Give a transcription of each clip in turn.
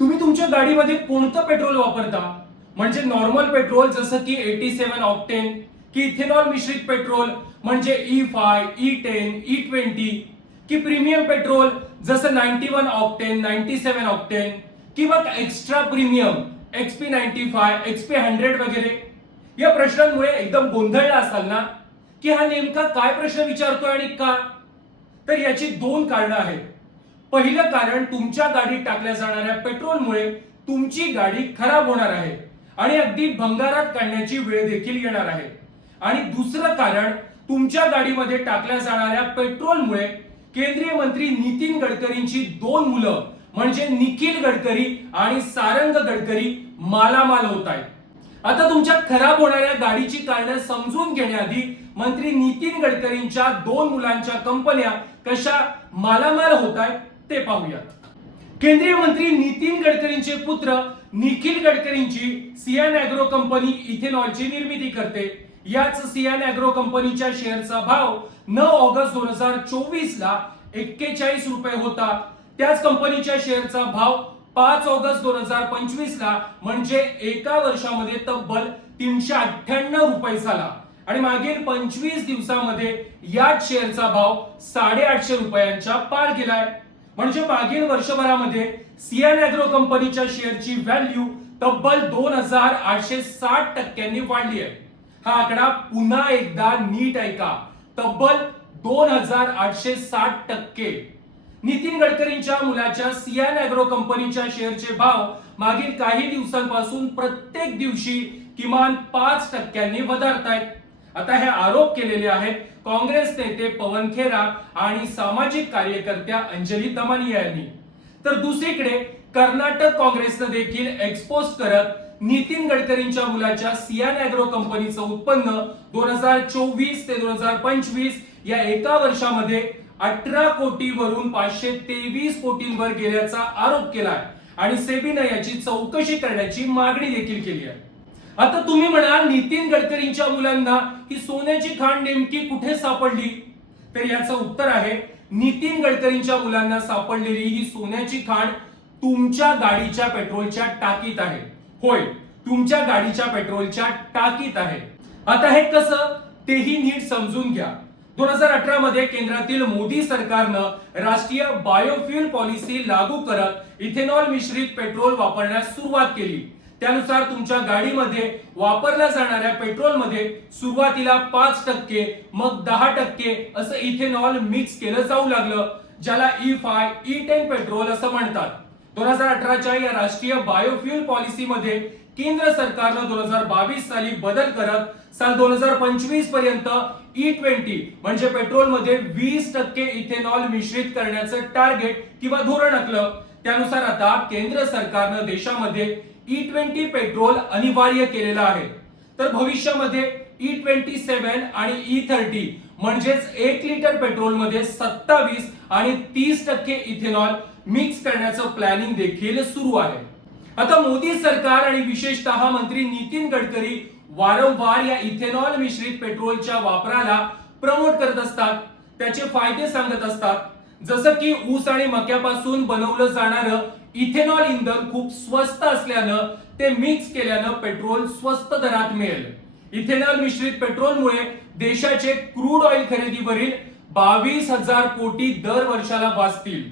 तुम्ही तुमच्या गाडीमध्ये कोणतं पेट्रोल वापरता? म्हणजे नॉर्मल पेट्रोल जसं की 87 ऑक्टेन की इथेनॉल मिश्रित पेट्रोल म्हणजे E5, E10, E20 की प्रीमियम पेट्रोल जसं 91 ऑक्टेन, 97 ऑक्टेन किंवा एक्स्ट्रा प्रीमियम XP95, XP100 वगैरे? या प्रश्नांमुळे एकदम गोंधळला असाल ना की हा नेमका काय प्रश्न विचारतोय आणि का? तर याची दोन कारणं आहेत. पहिलं कारण, तुमच्या गाडीत टाकल्या जाणाऱ्या पेट्रोलमुळे तुमची गाडी खराब होणार आहे आणि अगदी भंगारात काढण्याची वेळ देखील येणार आहे. आणि दुसरं कारण, तुमच्या गाडीमध्ये टाकल्या जाणाऱ्या पेट्रोलमुळे केंद्रीय मंत्री नितीन गडकरींची दोन मुलं म्हणजे निखिल गडकरी आणि सारंग गडकरी मालामाल होत आहेत. आता तुमच्या खराब होणाऱ्या गाडीची कारणं समजून घेण्याआधी मंत्री नितीन गडकरींच्या दोन मुलांच्या कंपन्या कशा मालामाल होत आहेत ते पाहूया. केंद्रीय मंत्री नितीन गडकरींचे पुत्र निखिल गडकरींची सियान ॲग्रो कंपनी इथेनॉलची निर्मिती करते. याच सियान ॲग्रो कंपनीच्या शेअरचा भाव 9 ऑगस्ट 2024 ला 41 रुपये होता. त्याच कंपनीच्या शेअरचा भाव 5 ऑगस्ट 2025 ला म्हणजे एका वर्षामध्ये तब्बल 398 रुपये झाला आणि मागील 25 दिवसांमध्ये याच शेअरचा भाव 850 रुपयांच्या पार गेलाय. म्हणजे मागील वर्षभरामध्ये सियान ॲग्रो कंपनीच्या शेअरची व्हॅल्यू तब्बल 2860% वाढली आहे. हा आकडा पुन्हा एकदा नीट ऐका, तब्बल 2860%. नितीन गडकरींच्या मुलाच्या सियान ॲग्रो कंपनीच्या शेअरचे भाव मागील काही दिवसांपासून प्रत्येक दिवशी किमान 5% वधारतायत. आता हे आरोप केलेले आहेत काँग्रेस नेते पवन खेरा आणि सामाजिक कार्यकर्त्या अंजली दमानिया यांनी. तर दुसरीकडे कर्नाटक काँग्रेसने देखील एक्सपोज करत नितीन गडकरींच्या मुलाच्या सियान ॲग्रो कंपनीचं उत्पन्न 2024 ते 2025 या एका वर्षामध्ये 18 कोटीवरून 523 कोटींवर गेल्याचा आरोप केलाय आणि सेबीने याची चौकशी करण्याची मागणी देखील केली आहे. आता तुम्ही म्हणाल, नितीन गडकरींच्या मुलांना ही सोन्याची खाण नेमकी कुठे सापडली? तर याचं उत्तर आहे, नितीन गडकरींच्या मुलांना सापडलेली ही सोन्याची खाण तुमच्या गाडीच्या पेट्रोलच्या टाकीत आहे. होय, तुमच्या गाडीच्या पेट्रोलच्या टाकीत आहे. आता हे कसं तेही नीट समजून घ्या. 2018 मध्ये केंद्रातील मोदी सरकारनं राष्ट्रीय बायोफ्युल पॉलिसी लागू करत इथेनॉल मिश्रित पेट्रोल वापरण्यास सुरुवात केली. त्यानुसार तुमच्या गाडीमध्ये वापरल्या जाणाऱ्या पेट्रोलमध्ये सुरुवातीला 5%, मग 10% असं इथेनॉल मिक्स केलं जाऊ लागलं, ज्याला E5, E10 पेट्रोल असं म्हणतात. 2018च्या या राष्ट्रीय बायोफ्युल पॉलिसीमध्ये केंद्र सरकारनं 2022 साली बदल करत साल 2025 पर्यंत E20 म्हणजे पेट्रोलमध्ये 20% इथेनॉल मिश्रित करण्याचं टार्गेट किंवा धोरण आखलं. त्यानुसार आता केंद्र सरकारनं देशामध्ये E20 पेट्रोल अनिवार्य केलेलं आहे. तर भविष्यामध्ये E27 आणि E30 म्हणजेच 1 लिटर पेट्रोलमध्ये 27 आणि 30% इथेनॉल मिक्स करण्याचं प्लॅनिंग देखील सुरू आहे. आता मोदी सरकार आणि विशेषतः मंत्री नितीन गडकरी वारंवार या इथेनॉल मिश्रित पेट्रोलच्या वापराला प्रमोट करत असतात, त्याचे फायदे सांगत असतात. जसं की ऊस आणि मक्यापासून बनवलं जाणारं इथेनॉल इंधन खूप स्वस्त असल्यानं ते मिक्स केल्यानं पेट्रोल स्वस्त दरात मिळेल. इथेनॉल मिश्रित पेट्रोलमुळे देशाचे क्रूड ऑइल खरेदीवरील 22,000 कोटी दर वर्षाला वाचतील.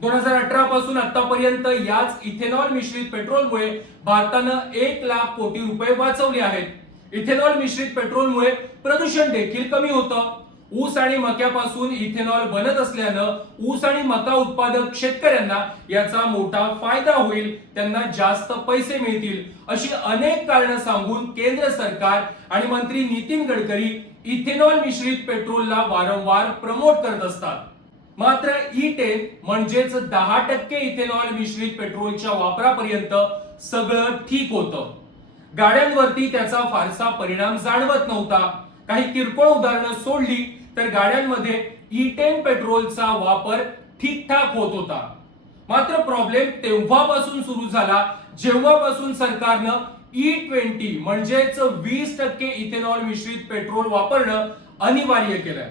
2018 पासून आतापर्यंत याच इथेनॉल मिश्रित पेट्रोलमुळे भारतानं 1 लाख कोटी रुपये वाचवले आहेत. इथेनॉल मिश्रित पेट्रोलमुळे प्रदूषण देखील कमी होतं. ऊस आणि मक्यापासून इथेनॉल बनत असल्यानं ऊस आणि मका उत्पादक शेतकऱ्यांना याचा मोठा फायदा होईल, त्यांना जास्त पैसे मिळतील, अशी अनेक कारणं सांगून केंद्र सरकार आणि मंत्री नितीन गडकरी इथेनॉल मिश्रित पेट्रोलला वारंवार प्रमोट करत असतात. मात्र E10 म्हणजेच 10% इथेनॉल मिश्रित पेट्रोलच्या वापरापर्यंत सगळं ठीक होतं. गाड्यांवरती त्याचा फारसा परिणाम जाणवत नव्हता. काही किरकोळ उदाहरणं सोडली तर गाड्यांमध्ये E10 पेट्रोलचा वापर ठीकठाक होत होता. मात्र प्रॉब्लेम तेव्हापासून सुरू झाला जेव्हापासून सरकारनं E20 म्हणजेच 20% इथेनॉल मिश्रित पेट्रोल वापरणं अनिवार्य केलंय.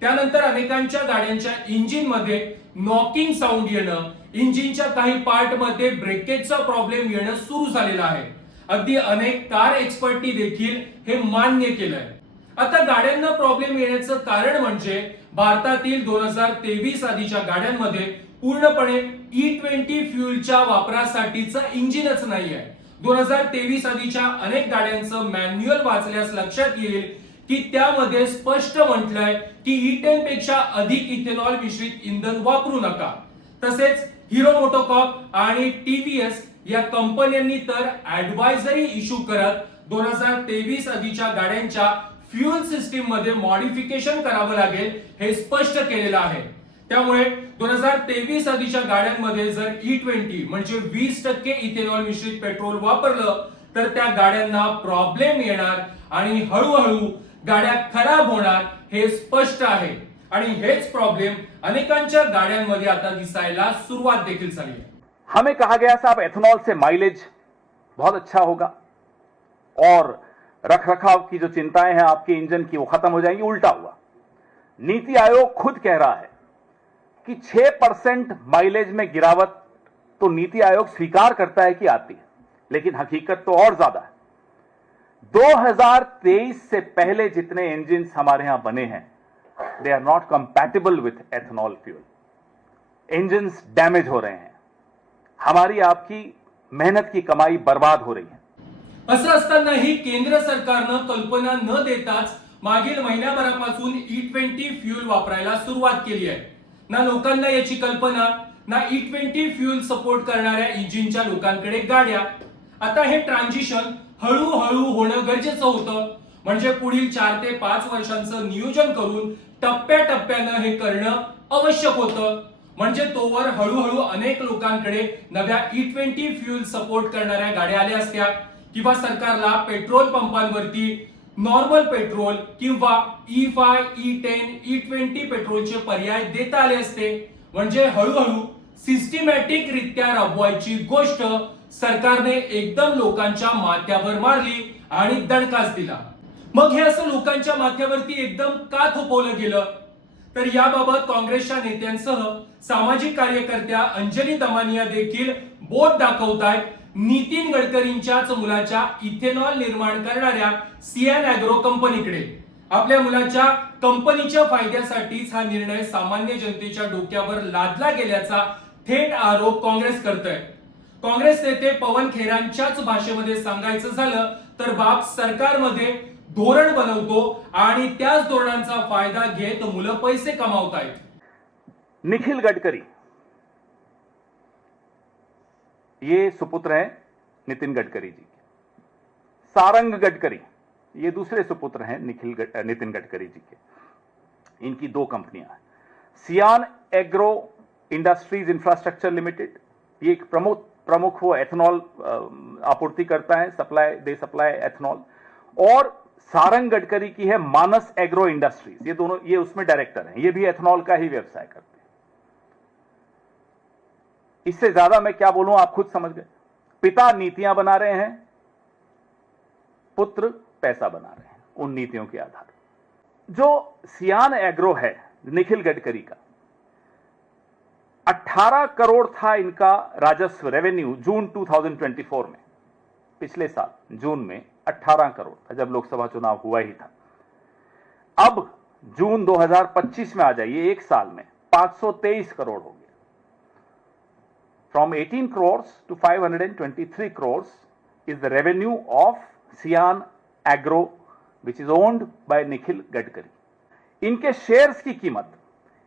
त्यानंतर अनेकांच्या गाड्यांच्या इंजिन मध्ये नॉकिंग साऊंड येणं, इंजिनच्या काही पार्ट मध्ये ब्रेकेजचा प्रॉब्लेम येणं सुरू झालेला आहे. अगदी अनेक कार एक्सपर्टनी देखील हे मान्य केलंय. आता गाड्यांना प्रॉब्लेम येण्याचं कारण म्हणजे भारतातील 2023 आधीच्या गाड्यांमध्ये पूर्णपणे E20 फ्युएलच्या वापरासाठीचं इंजिनच नाहीये. 2023 आधीच्या अनेक गाड्यांचं मॅन्युअल वाचल्यास लक्षात येईल की त्यामध्ये स्पष्ट म्हटलंय की E10 पेक्षा अधिक इथेनॉल मिश्रित इंधन वापरू नका. तसेच हिरो मोटोकॉर्प आणि टीव्हीएस या कंपन्यांनी तर ऍडवायझरी इश्यू करत 2023 आधीच्या गाड्यांच्या फ्युएल सिस्टीम मध्ये मॉडिफिकेशन करावं लागेल हे स्पष्ट केलेलं आहे. त्यामुळे 2023 आधीच्या गाड्यांमध्ये जर E20 म्हणजे 20% इथेनॉल मिश्रित पेट्रोल वापरलं तर त्या गाड्यांना प्रॉब्लेम येणार आणि हळूहळू गाड्या खराब होणार हे स्पष्ट आहे. आणि हेच प्रॉब्लेम अनेकांच्या गाड्यांमध्ये आता दिसायला सुरुवात देखील झाली आहे. हमें कहा गया साहब एथेनॉल से माइलेज बहुत अच्छा होगा और रखरखाव की जो चिंताएं हैं आपके इंजन की वो खत्म हो जाएंगी. उल्टा हुआ. नीति आयोग खुद कह रहा है कि 6% माइलेज में गिरावट तो नीति आयोग स्वीकार करता है कि आती है, लेकिन हकीकत तो और ज्यादा है. 2023 से पहले जितने इंजन हमारे यहां बने हैं they are not compatible with ethanol fuel. Engines damage हो रहे हैं. हमारी आपकी मेहनत की कमाई बर्बाद हो रही है. असं असतानाही केंद्र सरकारनं कल्पना न देताच मागील महिन्याभरापासून E20 फ्युएल वापरायला सुरुवात केली आहे. ना लोकांना याची कल्पना ना E20 फ्युएल सपोर्ट करणाऱ्या इंजिनच्या लोकांकडे गाड्या. आता हे ट्रान्झिशन हळूहळू होणं गरजेचं होतं. म्हणजे पुढील 4 ते 5 वर्षांचं नियोजन करून टप्प्याटप्प्यानं हे करणं आवश्यक होतं. म्हणजे तोवर हळूहळू अनेक लोकांकडे नव्या E20 फ्युएल सपोर्ट करणाऱ्या गाड्या आल्या असत्या किंवा सरकारला पेट्रोल पंपांवरती नॉर्मल पेट्रोल किंवा E5, E10, E20 पेट्रोलचे पर्याय देता आले असते. म्हणजे हळूहळू सिस्टमॅटिक रित्या राबवायची गोष्ट सरकारने एकदम लोकांच्या माथ्यावर मारली आणि दणकाच दिला. मग हे असं लोकांच्या माथ्यावरती एकदम का थोपवलं गेलं? तर याबाबत काँग्रेसच्या नेत्यांसह सामाजिक कार्यकर्त्या अंजली दमानिया देखील बोट दाखवतायत नितीन गडकरींच्याच मुलाच्या इथेनॉल निर्माण करणाऱ्या सियान अॅग्रो कंपनीकडे. आपल्या मुलाच्या कंपनीच्या फायद्यासाठीच हा निर्णय सामान्य जनतेच्या डोक्यावर लादला गेल्याचा थेट आरोप काँग्रेस करतोय. काँग्रेस नेते पवन खेरांच्याच भाषेमध्ये सांगायचं झालं तर बाप सरकारमध्ये धोरण बनवतो आणि त्याच धोरणांचा फायदा घेत मुलं पैसे कमावतायत. निखिल गडकरी ये सुपुत्र हैं नितिन गडकरी जी के. सारंग गडकरी ये दूसरे सुपुत्र हैं नितिन गडकरी जी के. इनकी 2 कंपनियां हैं. सियान एग्रो इंडस्ट्रीज इंफ्रास्ट्रक्चर लिमिटेड ये एक प्रमुख वो एथेनॉल आपूर्ति करता है. दे सप्लाई एथेनॉल. और सारंग गडकरी की है मानस एग्रो इंडस्ट्रीज. ये दोनों ये उसमें डायरेक्टर हैं. ये भी एथेनॉल का ही व्यवसाय करते हैं. इससे ज्यादा मैं क्या बोलूं आप खुद समझ गए. पिता नीतियां बना रहे हैं, पुत्र पैसा बना रहे हैं उन नीतियों के आधार. जो सियान एग्रो है निखिल गडकरी का 18 करोड़ था इनका राजस्व रेवेन्यू जून 2024 में. पिछले साल जून में 18 करोड़ था जब लोकसभा चुनाव हुआ ही था. अब जून 2025 में आ जाइए, एक साल में 523 करोड़ हो गया. From 18 crores to 523 crores is the revenue of Sian Agro, which is owned by Nikhil Gadkari. इनके शेयर्स की कीमत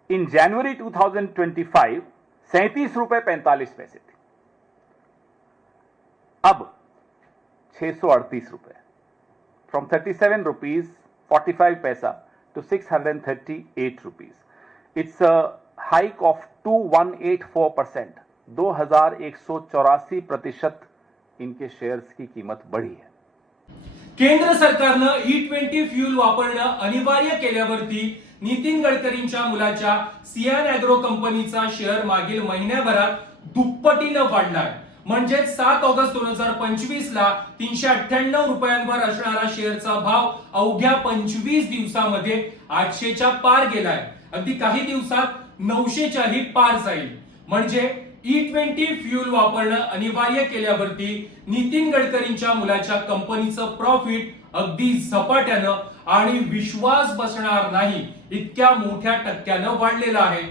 इन जनवरी 2025 ₹37.45 थी. अब 638 रुपए. From 37 rupees 45 paisa to 638 rupees. It's a hike of 2184%. 2184% इनके शेयर्स की कीमत बढ़ी है. केंद्र सरकारनं E20 फ्युएल वापरणं अनिवार्य केल्यावरती नितीन गडकरींच्या मुलाच्या सियान अॅग्रो कंपनीचा शेअर मागील महिन्याभरात दुप्पटीनं वाढलाय. म्हणजे 7 ऑगस्ट 2025 ला 398 रुपयांवर असणारा शेअरचा भाव अवघ्या 25 दिवसामध्ये 800च्या पार गेलाय. अगदी काही दिवसात 900च्याही पार जाईल. म्हणजे E20 फ्यूल वापरणं अनिवार्य केल्यावरती नितीन गडकरींच्या मुलाच्या कंपनीचं प्रॉफिट अगदी झपाट्यानं आणि विश्वास बसणार नाही इतक्या मोठ्या टक्क्यानं वाढलेलं आहे.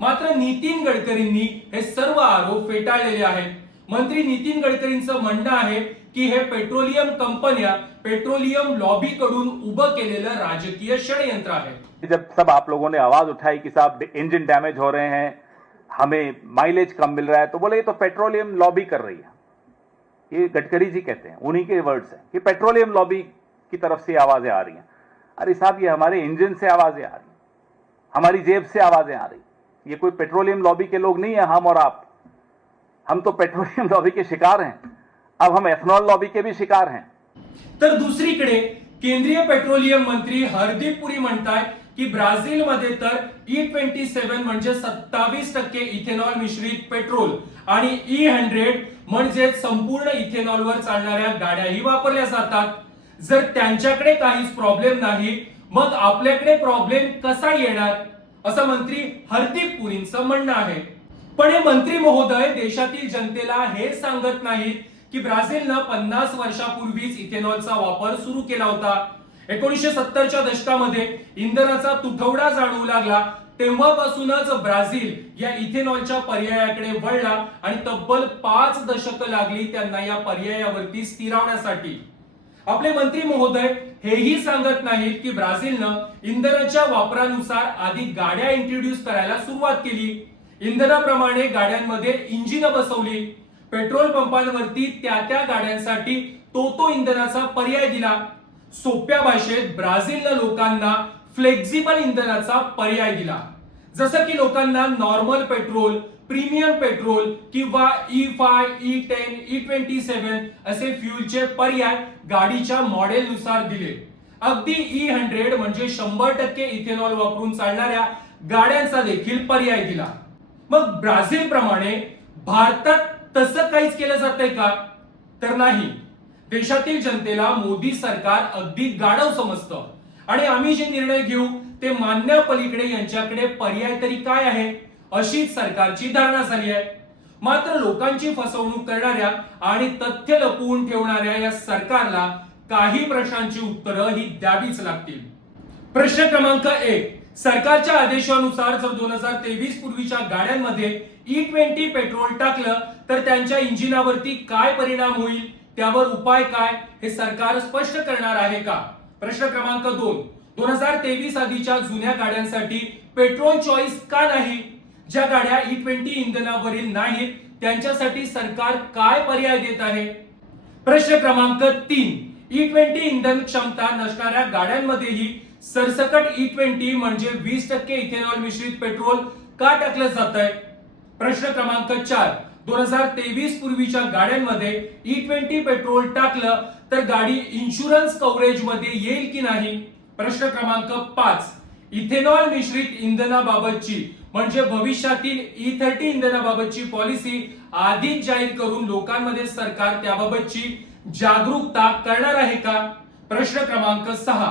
मात्र नितीन गडकरींनी हे सर्व आरोप फेटाळलेले आहेत. मंत्री नितीन गडकरींचं म्हणणं आहे की हे पेट्रोलियम कंपन्या पेट्रोलियम लॉबी कडून उभं केलेलं राजकीय षडयंत्र आहे. जब सब आप लोगों ने आवाज उठाई कि साहब इंजन डैमेज हो रहे हैं, हमें माइलेज कम मिल रहा है, तो बोले ये तो पेट्रोलियम लॉबी कर रही है. ये गडकरी जी कहते हैं, उन्हीं के वर्ड्स हैं कि पेट्रोलियम लॉबी की तरफ से आवाजें आ रही हैं. अरे साहब, ये हमारे इंजन से आवाजें आ रही, हमारी जेब से आवाजें आ रही. ये कोई पेट्रोलियम लॉबी के लोग नहीं है हम और आप. हम तो पेट्रोलियम लॉबी के शिकार हैं. अब हम एथनॉल लॉबी के भी शिकार हैं. तर दुसरीकडे केंद्रीय पेट्रोलियम मंत्री हरदीप पुरी म्हणतात की ब्राझीलमध्ये तर E27 म्हणजे 27% इथेनॉल मिश्रित पेट्रोल आणि E100 म्हणजे संपूर्ण इथेनॉलवर चालणाऱ्या गाड्याही वापरल्या जातात. जर त्यांच्याकडे काहीच प्रॉब्लेम नाही, मग आपल्याकडे प्रॉब्लेम कसा येणार, असं मंत्री हरदीप पुरींचं म्हणणं आहे. पण हे मंत्री महोदय देशातील जनतेला हे सांगत नाहीत की ब्राझीलनं 50 वर्षापूर्वीच इथेनॉलचा वापर सुरू केला होता. 1970च्या दशकामध्ये इंधनाचा तुटवडा जाणवू लागला, तेव्हापासूनच ब्राझील या इथेनॉलच्या पर्यायाकडे वळला आणि तब्बल 5 दशकं लागली त्यांना या पर्यायावरती स्थिरावण्यासाठी. आपले मंत्री महोदय हेही सांगत नाहीत की ब्राझीलनं इंधनाच्या वापरानुसार आधी गाड्या इंट्रोड्यूस करायला सुरुवात केली, इंधनाप्रमाणे गाड्यांमध्ये इंजिन बसवली, पेट्रोल पंपांवरती त्या गाड्यांसाठी तो इंधनाचा पर्याय दिला. सोप्या भाषेत ब्राझीलनं लोकांना फ्लेक्झिबल इंधनाचा पर्याय दिला. जसं की लोकांना नॉर्मल पेट्रोल, प्रीमियम पेट्रोल किंवा E5, E10, E27 असे फ्यूलचे पर्याय गाडीच्या मॉडेलनुसार दिले. अगदी E100 म्हणजे 100% इथेनॉल वापरून चालणाऱ्या गाड्यांचा देखील पर्याय दिला. मग ब्राझील प्रमाणे भारतात तसं काहीच केलं जातंय का? तर नाही. देशातील जनतेला मोदी सरकार अगदी गाढव समजतं आणि आम्ही जे निर्णय घेऊ ते मानण्यापलीकडे यांच्याकडे पर्याय तरी काय आहे, अशीच सरकारची धारणा झाली आहे. मात्र लोकांची फसवणूक करणाऱ्या आणि तथ्य लपवून ठेवणाऱ्या या सरकारला काही प्रश्नांची उत्तरं ही द्यावीच लागतील. प्रश्न क्रमांक 1, सरकारच्या आदेशानुसार जर 2023 पूर्वीच्या गाड्यांमध्ये E20 पेट्रोल टाकलं तर त्यांच्या इंजिनावरती काय परिणाम होईल, त्यावर उपाय काय, हे सरकार स्पष्ट करणार आहे का? प्रश्न क्रमांक 2, 2023 आधीच्या जुन्या गाड्यांसाठी पेट्रोल चॉईस का नाही? ज्या गाड्या E20 इंधनावरील नाहीत त्यांच्यासाठी सरकार काय पर्याय देत आहे? प्रश्न क्रमांक 3, E20 इंधन क्षमता नसणाऱ्या गाड्यांमध्येही सरसकट E20 म्हणजे 20% इथेनॉल मिश्रित पेट्रोल का टाकलं जात आहे? प्रश्न क्रमांक 4, 2023 पूर्वीच्या गाड्यांमध्ये E20 पेट्रोल टाकलं तर गाडी इन्शुरन्स कव्हरेज मध्ये येईल की नाही? प्रश्न क्रमांक 5, इथेनॉल मिश्रित इंधनाबाबतची म्हणजे भविष्यातील E30 इंधनाबाबतची पॉलिसी आधीच जाहीर करून लोकांमध्ये सरकार त्याबाबतची जागरूकता करणार आहे का? प्रश्न क्रमांक 6,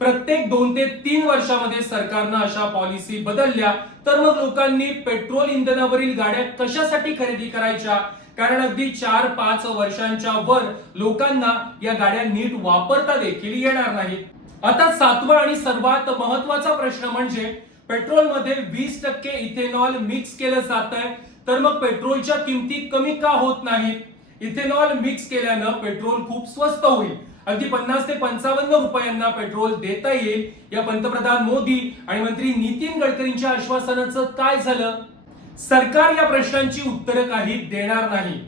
प्रत्येक 2 ते 3 वर्षामध्ये सरकारनं अशा पॉलिसी बदलल्या तर मग लोकांनी पेट्रोल इंधनावरील गाड्या कशासाठी खरेदी करायच्या? कारण अगदी 4-5 वर्षांच्या वर लोकांना या गाड्या नीट वापरता देखील येणार नाहीत. आता 7वा आणि सर्वात महत्त्वाचा प्रश्न म्हणजे पेट्रोलमध्ये 20% इथेनॉल मिक्स केलं जात आहे, तर मग पेट्रोलच्या किमती कमी का होत नाहीत? इथेनॉल मिक्स केल्यानं पेट्रोल खूप स्वस्त होईल. अगदी 50 ते 55 रुपयांना पेट्रोल देता येईल. या पंतप्रधान मोदी आणि मंत्री नितीन गडकरींच्या आश्वासनाचं काय झालं? सरकार या प्रश्नांची उत्तरं काही देणार नाही.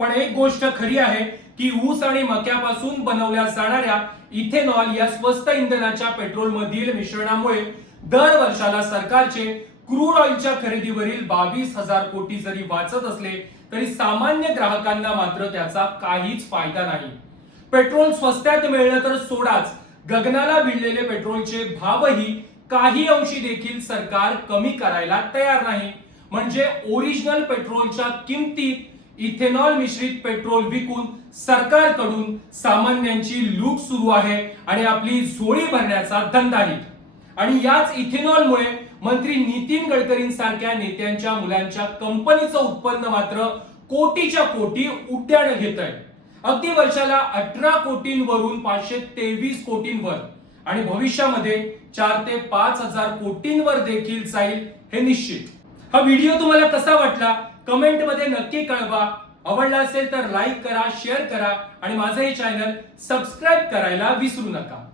पण एक गोष्ट खरी आहे की ऊस आणि मक्यापासून बनवल्या जाणाऱ्या इथेनॉल या स्वस्त इंधनाच्या पेट्रोल मधील मिश्रणामुळे दर वर्षाला सरकारचे क्रूड ऑइलच्या खरेदीवरील 22,000 कोटी जरी वाचत असले तरी सामान्य ग्राहकांना मात्र त्याचा काहीच फायदा नाही. पेट्रोल स्वस्तात मिळणं तर सोडाच, गगनाला भिडलेले पेट्रोलचे भावही काही अंशी देखील सरकार कमी करायला तयार नाही. म्हणजे ओरिजिनल पेट्रोलच्या किमतीत इथेनॉल मिश्रित पेट्रोल विकून सरकारकडून सामान्यांची लूट सुरू आहे आणि आपली झोळी भरण्याचा धंदाही. आणि याच इथेनॉलमुळे मंत्री नितीन गडकरींसारख्या नेत्यांच्या मुलांच्या कंपनीचं उत्पन्न मात्र कोटीच्या कोटी उड्डाण घेत आहे. अगदी वर्षाला 18 कोटींवरून 523 कोटींवर आणि भविष्यामध्ये 4 ते 5 हजार कोटींवर देखील जाईल हे निश्चित. हा व्हिडिओ तुम्हाला कसा वाटला कमेंट मध्ये नक्की कळवा. आवडला असेल तर लाईक करा, शेअर करा आणि माझं हे चॅनल सबस्क्राईब करायला विसरू नका.